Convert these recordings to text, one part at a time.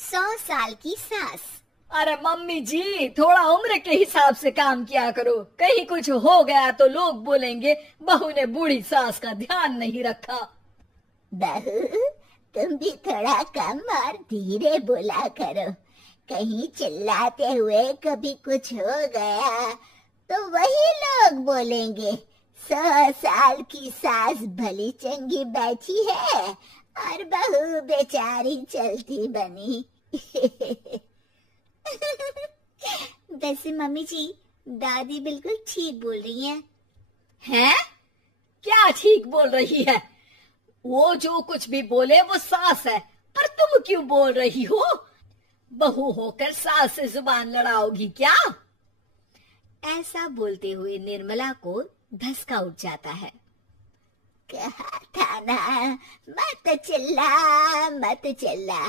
100 साल की सास। अरे मम्मी जी, थोड़ा उम्र के हिसाब से काम किया करो। कहीं कुछ हो गया तो लोग बोलेंगे बहू ने बूढ़ी सास का ध्यान नहीं रखा। बहू, तुम भी थोड़ा कम और धीरे बोला करो। कहीं चिल्लाते हुए कभी कुछ हो गया तो वही लोग बोलेंगे 100 साल की सास भली चंगी बैठी है और बहू बेचारी चलती बनी। वैसे मम्मी जी, दादी बिल्कुल ठीक बोल रही हैं। हैं? क्या ठीक बोल रही है? वो जो कुछ भी बोले वो सास है, पर तुम क्यों बोल रही हो? बहू होकर सास से जुबान लड़ाओगी क्या? ऐसा बोलते हुए निर्मला को धसका उठ जाता है। कहा था ना, मत चिल्ला,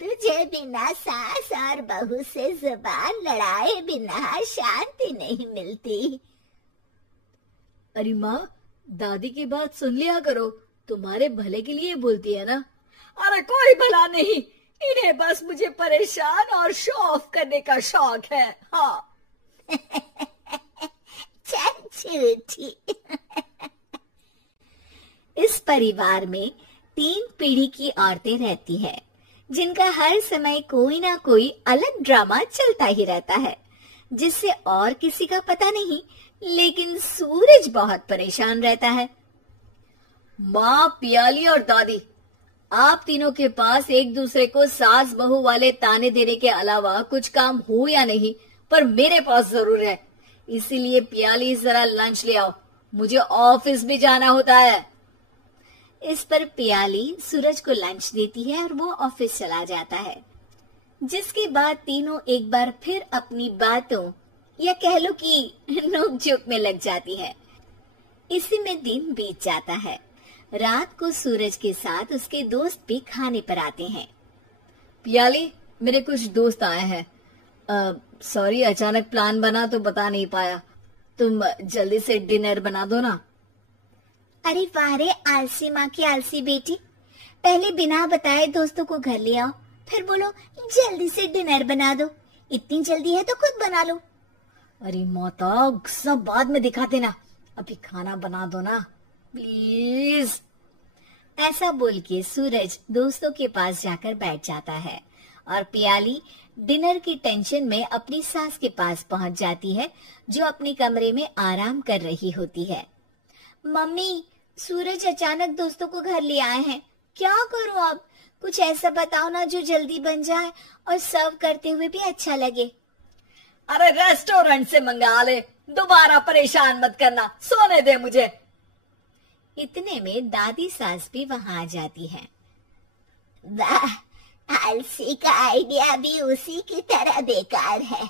तुझे बिना सास और बहू से जुबान लड़ाए बिना शांति नहीं मिलती। अरे माँ, दादी की बात सुन लिया करो, तुम्हारे भले के लिए बोलती है ना। अरे कोई भला नहीं, इन्हें बस मुझे परेशान और शो ऑफ करने का शौक है। हाँ। चल झूठी। इस परिवार में 3 पीढ़ी की औरतें रहती है, जिनका हर समय कोई ना कोई अलग ड्रामा चलता ही रहता है, जिससे और किसी का पता नहीं, लेकिन सूरज बहुत परेशान रहता है। माँ, पियाली और दादी, आप तीनों के पास एक दूसरे को सास बहू वाले ताने देने के अलावा कुछ काम हो या नहीं, पर मेरे पास जरूर है। इसीलिए पियाली जरा लंच ले आओ, मुझे ऑफिस भी जाना होता है। इस पर पियाली सूरज को लंच देती है और वो ऑफिस चला जाता है, जिसके बाद तीनों एक बार फिर अपनी बातों या कह लो कि नोक-झोंक में लग जाती है। इसी में दिन बीत जाता है। रात को सूरज के साथ उसके दोस्त भी खाने पर आते हैं। पियाली, मेरे कुछ दोस्त आए हैं। सॉरी, अचानक प्लान बना तो बता नहीं पाया। तुम जल्दी से डिनर बना दो ना। अरे वाह रे, आलसी माँ की आलसी बेटी। पहले बिना बताए दोस्तों को घर ले आओ, फिर बोलो जल्दी से डिनर बना दो। इतनी जल्दी है तो खुद बना लो। अरे माता, सब बाद में दिखा देना, अभी खाना बना दो ना प्लीज। ऐसा बोल के सूरज दोस्तों के पास जाकर बैठ जाता है और पियाली डिनर की टेंशन में अपनी सास के पास पहुंच जाती है, जो अपने कमरे में आराम कर रही होती है। मम्मी, सूरज अचानक दोस्तों को घर ले आए हैं, क्या करूं अब? कुछ ऐसा बताओ ना जो जल्दी बन जाए और सर्व करते हुए भी अच्छा लगे। अरे रेस्टोरेंट से मंगा ले, दोबारा परेशान मत करना, सोने दे मुझे। इतने में दादी सास भी वहां आ जाती है। वाह, आलसी का आइडिया भी उसी की तरह बेकार है।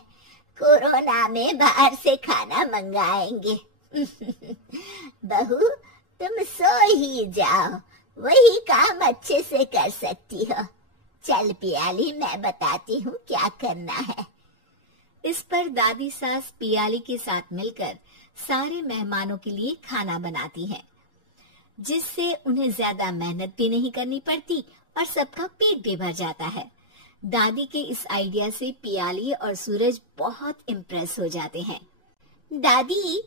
कोरोना में बाहर से खाना मंगाएंगे। बहू, तुम सो ही जाओ, वही काम अच्छे से कर सकती हो। चल पियाली, मैं बताती हूँ क्या करना है। इस पर दादी सास पियाली के साथ मिलकर सारे मेहमानों के लिए खाना बनाती है, जिससे उन्हें ज्यादा मेहनत भी नहीं करनी पड़ती और सबका पेट भी भर जाता है। दादी के इस आइडिया से पियाली और सूरज बहुत इम्प्रेस हो जाते हैं। दादी,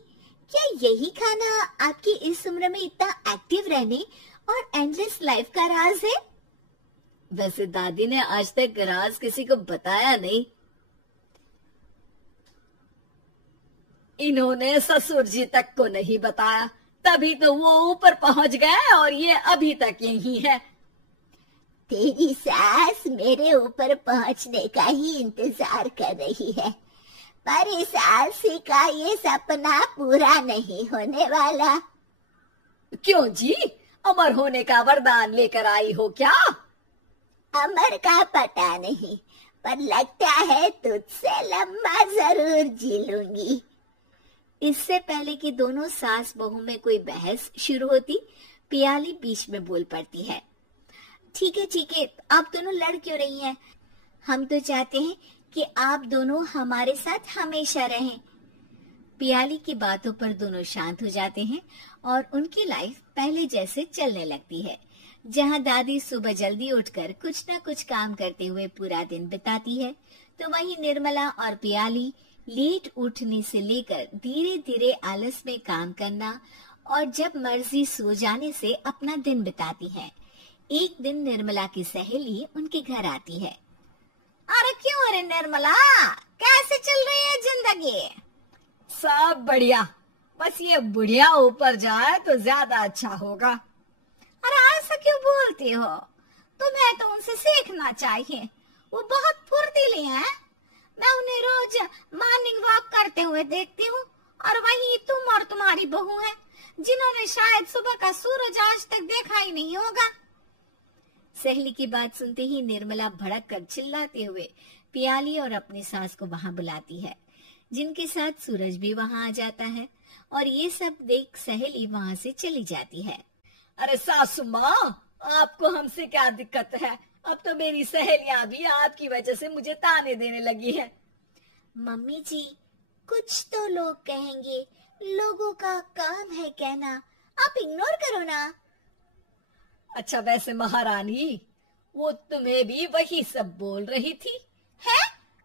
क्या यही खाना आपकी इस उम्र में इतना एक्टिव रहने और एंडलेस लाइफ का राज है? वैसे दादी ने आज तक राज किसी को बताया नहीं। इन्होंने ससुर जी तक को नहीं बताया, तभी तो वो ऊपर पहुंच गए और ये अभी तक यही है। तेरी सास मेरे ऊपर पहुंचने का ही इंतजार कर रही है, पर इस आलसी का ये सपना पूरा नहीं होने वाला। क्यों जी, अमर होने का वरदान लेकर आई हो क्या? अमर का पता नहीं, पर लगता है तुझसे लंबा जरूर जी लूंगी। इससे पहले कि दोनों सास बहू में कोई बहस शुरू होती, पियाली बीच में बोल पड़ती है। ठीक है, आप दोनों लड़ क्यों रही हैं? हम तो चाहते हैं कि आप दोनों हमारे साथ हमेशा रहें। पियाली की बातों पर दोनों शांत हो जाते हैं और उनकी लाइफ पहले जैसे चलने लगती है, जहाँ दादी सुबह जल्दी उठकर कुछ न कुछ काम करते हुए पूरा दिन बिताती है, तो वहीं निर्मला और पियाली लेट उठने से लेकर धीरे धीरे आलस में काम करना और जब मर्जी सो जाने से अपना दिन बिताती है। एक दिन निर्मला की सहेली उनके घर आती है। अरे क्यों रे निर्मला, कैसे चल रही है जिंदगी? सब बढ़िया, बस ये बुढ़िया ऊपर जाए तो ज्यादा अच्छा होगा। अरे ऐसा क्यों बोलती हो? तुम्हें तो उनसे सीखना चाहिए, वो बहुत फुर्तीली हैं। मैं उन्हें रोज मॉर्निंग वॉक करते हुए देखती हूँ, और वहीं तुम और तुम्हारी बहू है जिन्होंने शायद सुबह का सूरज आज तक देखा ही नहीं होगा। सहेली की बात सुनते ही निर्मला भड़क कर चिल्लाते हुए पियाली और अपनी सास को वहां बुलाती है, जिनके साथ सूरज भी वहां आ जाता है और ये सब देख सहेली वहां से चली जाती है। अरे सासू माँ, आपको हमसे क्या दिक्कत है? अब तो मेरी सहेलियां भी आपकी वजह से मुझे ताने देने लगी है। मम्मी जी, कुछ तो लोग कहेंगे, लोगों का काम है कहना, आप इग्नोर करो ना। अच्छा वैसे महारानी, वो तुम्हें भी वही सब बोल रही थी? है?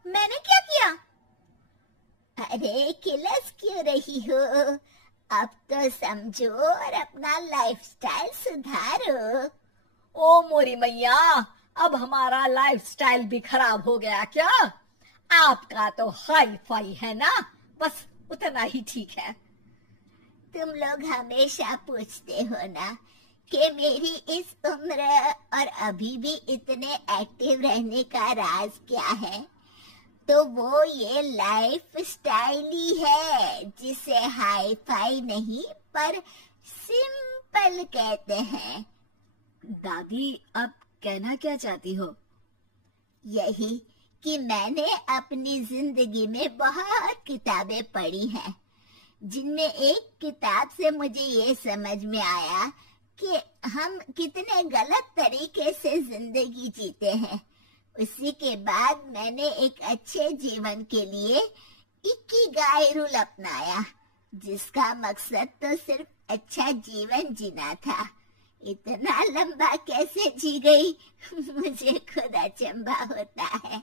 मैंने क्या किया? अरे किलस क्यों रही हो? अब तो समझो और अपना लाइफस्टाइल सुधारो। ओ मोरी मैया, अब हमारा लाइफस्टाइल भी खराब हो गया क्या? आपका तो हाई फाई है ना, बस उतना ही ठीक है। तुम लोग हमेशा पूछते हो ना कि मेरी इस उम्र और अभी भी इतने एक्टिव रहने का राज क्या है, तो वो ये लाइफ स्टाइल ही है, जिसे हाई फाई नहीं पर सिंपल कहते हैं। दादी, अब कहना क्या चाहती हो? यही कि मैंने अपनी जिंदगी में बहुत किताबें पढ़ी हैं, जिनमें एक किताब से मुझे ये समझ में आया कि हम कितने गलत तरीके से जिंदगी जीते हैं। उसी के बाद मैंने एक अच्छे जीवन के लिए इकिगाई रूल अपनाया, जिसका मकसद तो सिर्फ अच्छा जीवन जीना था। इतना लंबा कैसे जी गई मुझे खुद अचंभा होता है।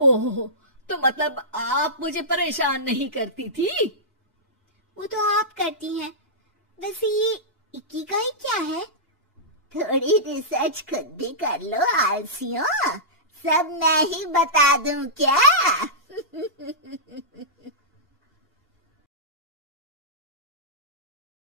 ओह, तो मतलब आप मुझे परेशान नहीं करती थी? वो तो आप करती हैं। वैसे ये इकिगाई क्या है? थोड़ी रिसर्च खुद भी कर लो आलसियों, सब मैं ही बता दूं क्या?